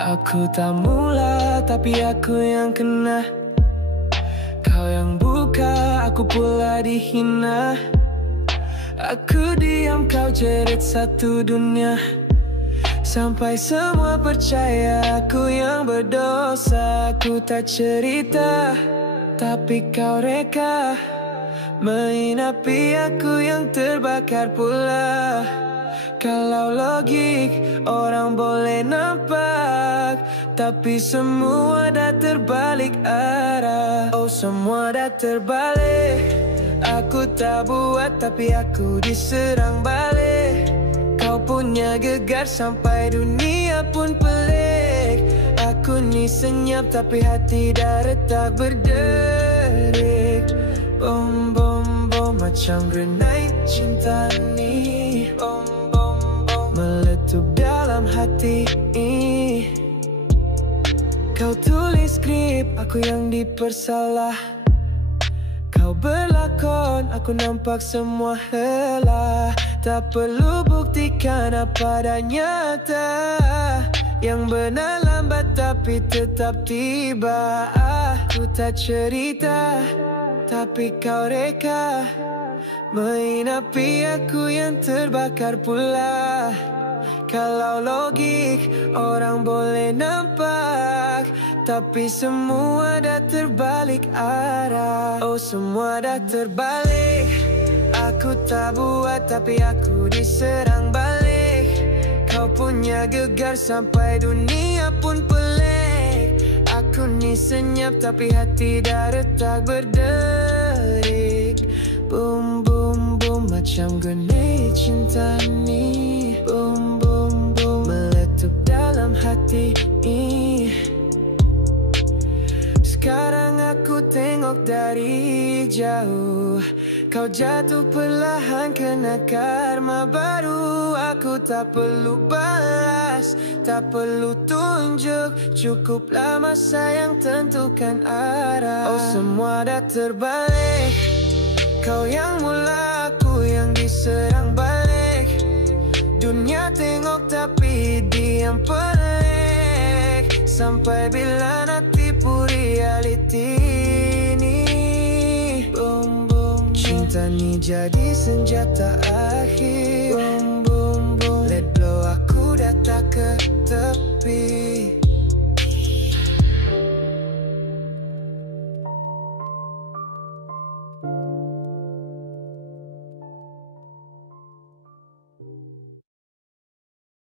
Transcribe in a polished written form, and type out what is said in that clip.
Aku tak mula, tapi aku yang kena. Kau yang buka, aku pula dihina. Aku diam, kau jerit satu dunia. Sampai semua percaya aku yang berdosa. Aku tak cerita, tapi kau reka. Main api, aku yang terbakar pula. Kalau logik, orang boleh nampak, tapi semua dah terbalik arah. Oh, semua dah terbalik. Aku tak buat, tapi aku diserang balik. Kau punya gegar sampai dunia pun pelik. Aku ni senyap, tapi hati dah retak berderik. Bom, bom, bom, macam grenade cinta ni. Bom, bom, bom, meletup dalam hati. Kau tulis skrip, aku yang dipersalah. Kau berlakon, aku nampak semua helah. Tak perlu buktikan apa dah nyata. Yang benar lambat tapi tetap tiba. Aku tak cerita, tapi kau reka. Main api, aku yang terbakar pula. Kalau logik, orang boleh nampak, tapi semua dah terbalik arah. Oh, semua dah terbalik. Aku tak buat, tapi aku diserang balik. Kau punya gegar sampai dunia pun pelik. Aku ni senyap, tapi hati dah retak berderik. Boom, boom, boom, macam grenade cinta ni. Boom, boom, boom, meletup dalam hati. Sekarang aku tengok dari jauh. Kau jatuh perlahan kena karma baru. Aku tak perlu balas, tak perlu tunjuk. Cukuplah masa yang tentukan arah. Oh, semua dah terbalik. Kau yang mula, aku yang diserang balik. Dunia tengok tapi diam pelik. Sampai bila nak tipu realiti ni. Boom, boom, cinta ni jadi senjata akhir. Boom, boom, boom, let blow, aku dah tak ke tepi.